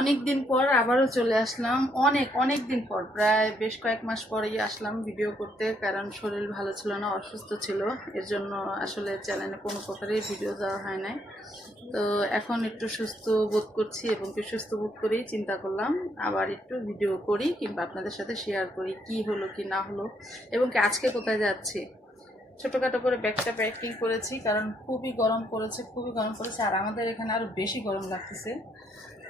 অনেক দিন পর আবারও চলে আসলাম, অনেক দিন পর, প্রায় বেশ কয়েক মাস পরেই আসলাম ভিডিও করতে, কারণ শরীর ভালো ছিল না, অসুস্থ ছিল। এর জন্য আসলে চ্যানেলে কোনো প্রকারের ভিডিও দেওয়া হয় নাই। তো এখন একটু সুস্থ বোধ করছি এবং কি সুস্থ বোধ করেই চিন্তা করলাম আবার একটু ভিডিও করি কিংবা আপনাদের সাথে শেয়ার করি কি হলো কি না হলো এবং কি আজকে কোথায় যাচ্ছি। ছোটোখাটো করে ব্যাগটা প্যাকিং করেছি, কারণ খুবই গরম পড়েছে আর আমাদের এখানে আরও বেশি গরম লাগতেছে।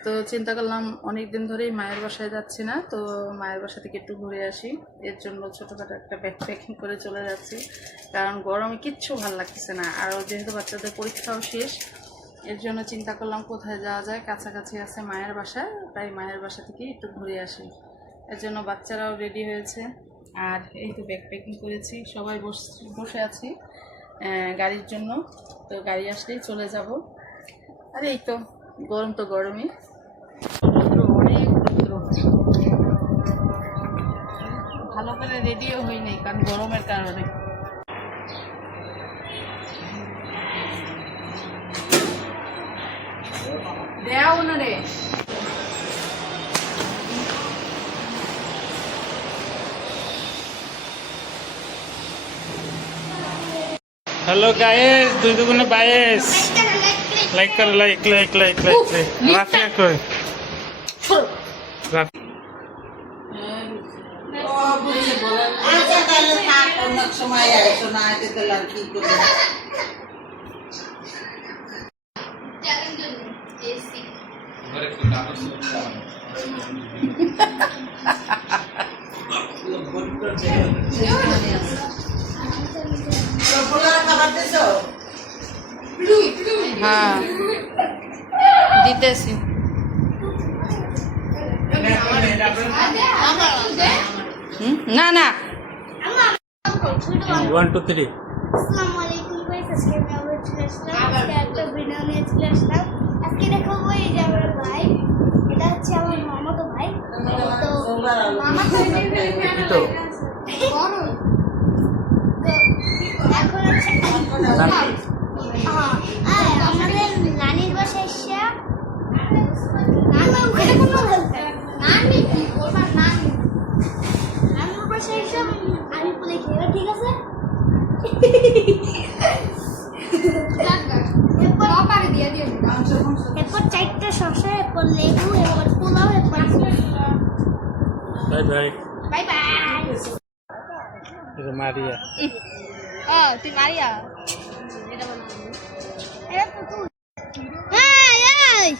তো চিন্তা করলাম অনেক দিন ধরেই মায়ের বাসায় যাচ্ছি না, তো মায়ের বাসা থেকে একটু ঘুরে আসি। এর জন্য ছোটোখাটো একটা ব্যাগ প্যাকিং করে চলে যাচ্ছি, কারণ গরমে কিচ্ছু ভালো লাগতেছে না। আর যেহেতু বাচ্চাদের পরীক্ষাও শেষ, এর জন্য চিন্তা করলাম কোথায় যাওয়া যায়, কাছাকাছি আছে মায়ের বাসা, তাই মায়ের বাসা থেকে একটু ঘুরে আসি। এর জন্য বাচ্চারাও রেডি হয়েছে আর এই তো ব্যাগ প্যাকিং করেছি, সবাই বসে আছি গাড়ির জন্য। তো গাড়ি আসলেই চলে যাব। আর এই তো গরম তো গরমই, অনেক ভালো করে রেডিও হই নাই কারণ গরমের কারণে। দেও না রে। हेलो गाइस, दुई दुगुने 22 लाइक कर, लाइक राफिया कोई হ্যাঁ দিতেছি। না না 1 2 3 আসসালামু আলাইকুম গাইস, আজকে আমি আবার চলে আসলাম একটা ভিডিও নিয়ে চলে আসলাম। আজকে দেখাবো এই যে আমার ভাই, এটা হচ্ছে আমার মামাতো ভাই। তো মামা তো বড়, তো এখন হচ্ছে আমাদের নানির বাসায় এসে নানি ওখানে কোনো নানি কি বলবা, নানি নানির বাসায় এসে আমি বলে খেয়ে, ঠিক আছে? এরপর চারটা শসা, এরপর লেবু, এরপর পোলাও, এরপর बाय बाय বাই বাই। ये मारिया তুই মারিয়া এটা তো তুই। এই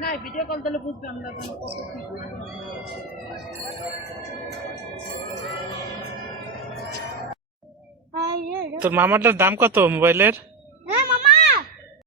না ভিডিও কল দিলে বুঝবে আমরা তোর মামাটার দাম কত মোবাইলের?